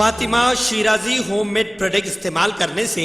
Fatima Shirazi homemade product इस्तेमाल करने से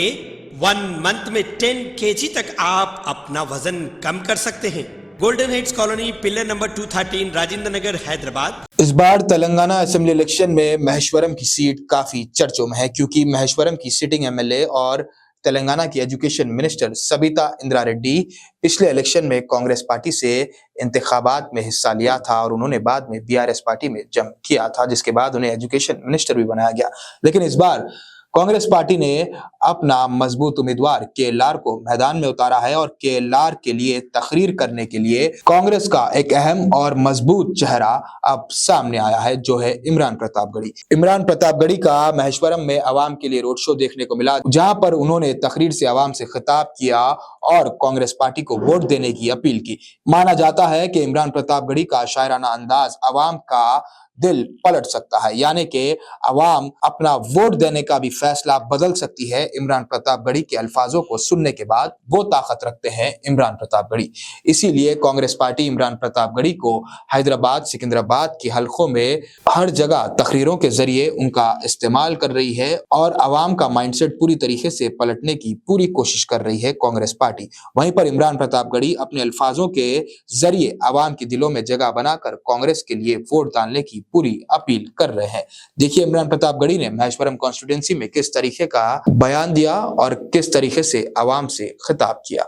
1 मंथ में 10 kg तक आप अपना वजन कम कर सकते हैं। Golden heights colony, pillar number 213, Rajendra Nagar, Hyderabad. इस बार तेलंगाना असेंबली इलेक्शन में महेश्वरम की सीट काफी चर्चों में है, क्योंकि महेश्वरम की सिटिंग एमएलए और तेलंगाना की एजुकेशन मिनिस्टर सबिता इंद्रा रेड्डी पिछले इलेक्शन में कांग्रेस पार्टी से इंतखाबात में हिस्सा लिया था और उन्होंने बाद में बीआरएस पार्टी में जंप किया था, जिसके बाद उन्हें एजुकेशन मिनिस्टर भी बनाया गया। लेकिन इस बार कांग्रेस पार्टी ने अपना मजबूत उम्मीदवार केएलआर को मैदान में उतारा है और केएलआर के लिए तकरीर करने के लिए कांग्रेस का एक अहम और मजबूत चेहरा अब सामने आया है, जो है इमरान प्रतापगढ़ी। इमरान प्रतापगढ़ी का महेश्वरम में आवाम के लिए रोड शो देखने को मिला, जहां पर उन्होंने तकरीर से आवाम से खिताब किया और कांग्रेस पार्टी को वोट देने की अपील की। माना जाता है कि इमरान प्रतापगढ़ी का शायराना अंदाज आवाम का दिल पलट सकता है, यानी कि अवाम अपना वोट देने का भी फैसला बदल सकती है। इमरान प्रतापगढ़ी के अल्फाजों को सुनने के बाद वो ताकत रखते हैं इमरान प्रतापगढ़ी। इसीलिए कांग्रेस पार्टी इमरान प्रतापगढ़ी को हैदराबाद, सिकंदराबाद की हलकों में हर जगह तकरीरों के जरिए उनका इस्तेमाल कर रही है और अवाम का माइंडसेट पूरी तरीके से पलटने की पूरी कोशिश कर रही है कांग्रेस पार्टी। वहीं पर इमरान प्रतापगढ़ी अपने अल्फाजों के जरिए अवाम के दिलों में जगह बनाकर कांग्रेस के लिए वोट डालने की पूरी अपील कर रहे हैं। देखिए इमरान प्रतापगढ़ी ने महेश्वरम कॉन्स्टिट्यूएंसी में किस तरीके का बयान दिया और किस तरीके से आवाम से खिताब किया।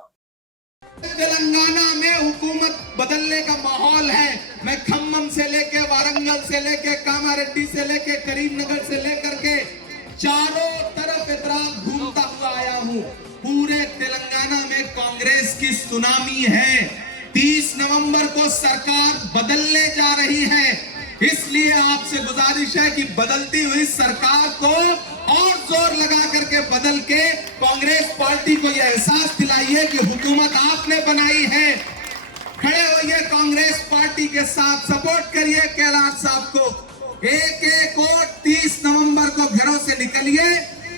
तेलंगाना में हुकूमत बदलने का माहौल है। मैं खम्मम से लेके वारंगल से लेके कामारेड्डी से लेके करीमनगर से लेकर के चारों तरफ इतराब घूमता हुआ आया हूँ। पूरे तेलंगाना में कांग्रेस की सुनामी है। 30 नवंबर को सरकार बदलने जा रही है, इसलिए आपसे गुजारिश है कि बदलती हुई सरकार को और जोर लगा करके बदल के कांग्रेस पार्टी को यह एहसास दिलाइए कि हुकूमत आपने बनाई है। खड़े होइए कांग्रेस पार्टी के साथ, सपोर्ट करिए केएलआर साहब को। एक वोट 30 नवंबर को घरों से निकलिए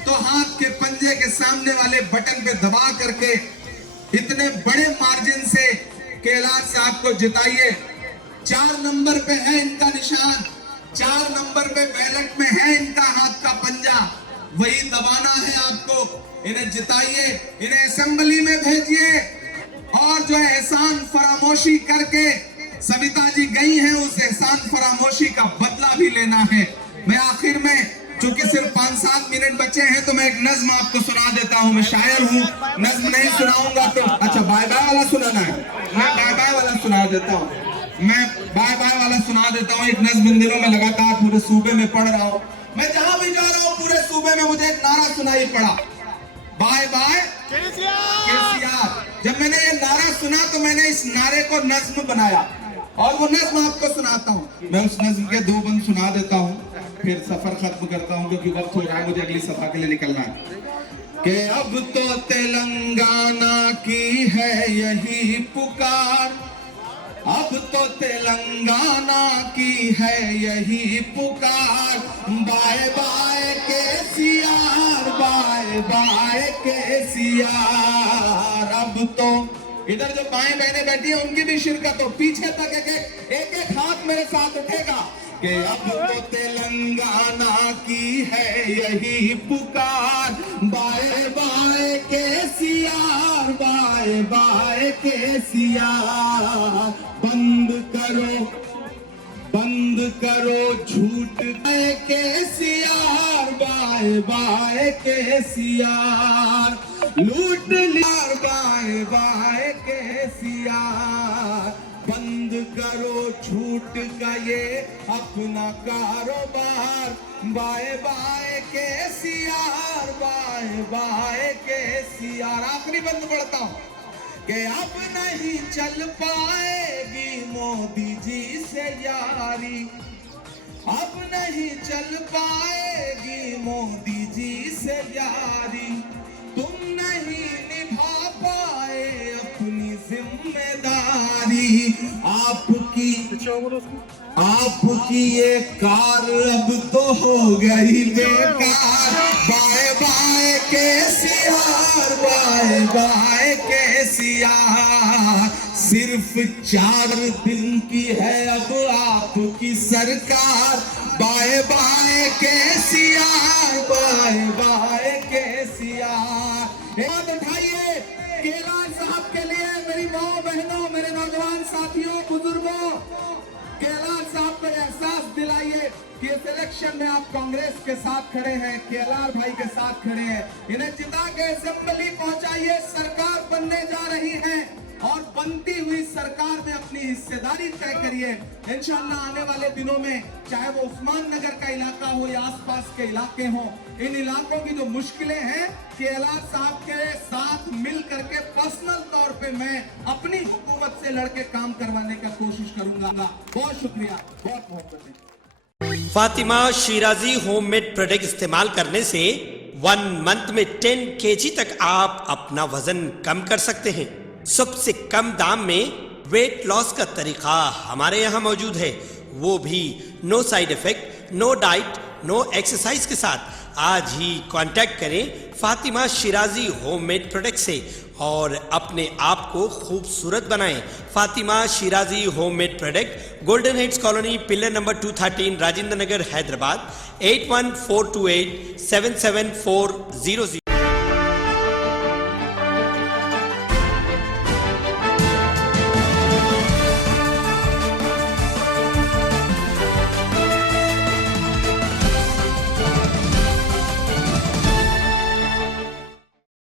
तो हाथ के पंजे के सामने वाले बटन पे दबा करके इतने बड़े मार्जिन से केएलआर साहब को जिताइए। 4 नंबर पे है इनका निशान, 4 नंबर पे बैलेट में है इनका हाथ का पंजा, वही दबाना है आपको। इन्हें जिताइए, इन्हें असेंबली में भेजिए और जो है एहसान फरामोशी करके सविता जी गई हैं, उस एहसान फरामोशी का बदला भी लेना है। मैं आखिर में चूंकि सिर्फ 5-7 मिनट बचे हैं तो मैं एक नज्म आपको सुना देता हूँ। मैं शायर हूँ, नज्म नहीं सुनाऊंगा तो अच्छा बाय बाय वाला सुनाना है। मैं बाय बाय वाला सुना देता हूँ, मैं बाय बाय वाला सुना देता हूँ। एक नज्म इन दिनों में लगातार पूरे सूबे में पढ़ रहा हूँ। मैं जहां भी जा रहा हूँ पूरे सूबे में मुझे एक नारा सुनाई पड़ा, बाय बाय केसीआर। जब मैंने ये नारा सुना तो मैंने इस नारे को नज्म बनाया और वो नज्म आपको सुनाता हूँ। मैं उस नज्म के 2 बंद सुना देता हूँ, फिर सफर खत्म करता हूँ क्योंकि वक्त हो रहा है, मुझे अगली सभा के लिए निकलना है। कि अब तो तेलंगाना की है यही पुकार, अब तो तेलंगाना की है यही पुकार। Bye bye KCR, bye bye KCR. अब तो इधर जो बाएं बहनें बैठी है उनकी भी शिरकत हो, पीछे तक एक हाथ मेरे साथ उठेगा कि अब तो तेलंगाना की है यही पुकार। Bye bye KCR, bye bye KCR. बंद करो झूठ केसीआर, बाय बाय केसीआर। लूट लिया बाय बाय केसीआर। बंद करो झूठ का ये अपना कारोबार। Bye bye KCR, bye bye KCR. आखिरी बंद पढ़ता हूँ कि अब नहीं चल पाएगी मोदी जी से यारी, अब नहीं चल पाएगी मोदी जी से यारी। तुम नहीं निभा पाए अपनी जिम्मेदारी, आपकी ये कार अब तो हो गई बेकार। Bye bye KCR, bye bye KCR. सिर्फ 4 दिन की है अब आपकी सरकार। बाय बाय केसीआर, हाथ उठाइए केलार साहब के लिए, मेरी माओ बहनों, मेरे नौजवान साथियों, बुजुर्गों, केलार साहब को एहसास दिलाइए कि इस इलेक्शन में आप कांग्रेस के साथ खड़े हैं, केलार भाई के साथ खड़े हैं। इन्हें जिता के असेंबली पहुंचाइए, सरकार बनने जा रही है और बनती हुई सरकार में अपनी हिस्सेदारी तय करिए। इंशाअल्लाह आने वाले दिनों में चाहे वो उस्मान नगर का इलाका हो या आसपास के इलाके हो, इन इलाकों की जो मुश्किलें हैं केलार साहब के साथ मिल करके पर्सनल तौर पे मैं अपनी हुकूमत से लड़के काम करवाने का कोशिश करूंगा। बहुत शुक्रिया, बहुत मोहब्बत। फातिमा शिराजी होममेड प्रोडक्ट इस्तेमाल करने से 1 मंथ में 10 kg तक आप अपना वजन कम कर सकते हैं। सबसे कम दाम में वेट लॉस का तरीका हमारे यहाँ मौजूद है, वो भी no side effect, no diet, no exercise के साथ। आज ही कांटेक्ट करें फातिमा शिराजी होममेड प्रोडक्ट से और अपने आप को खूबसूरत बनाएं। Fatima Shirazi homemade product, golden heads colony, pillar number 213, Rajendra Nagar, Hyderabad, 8142877400।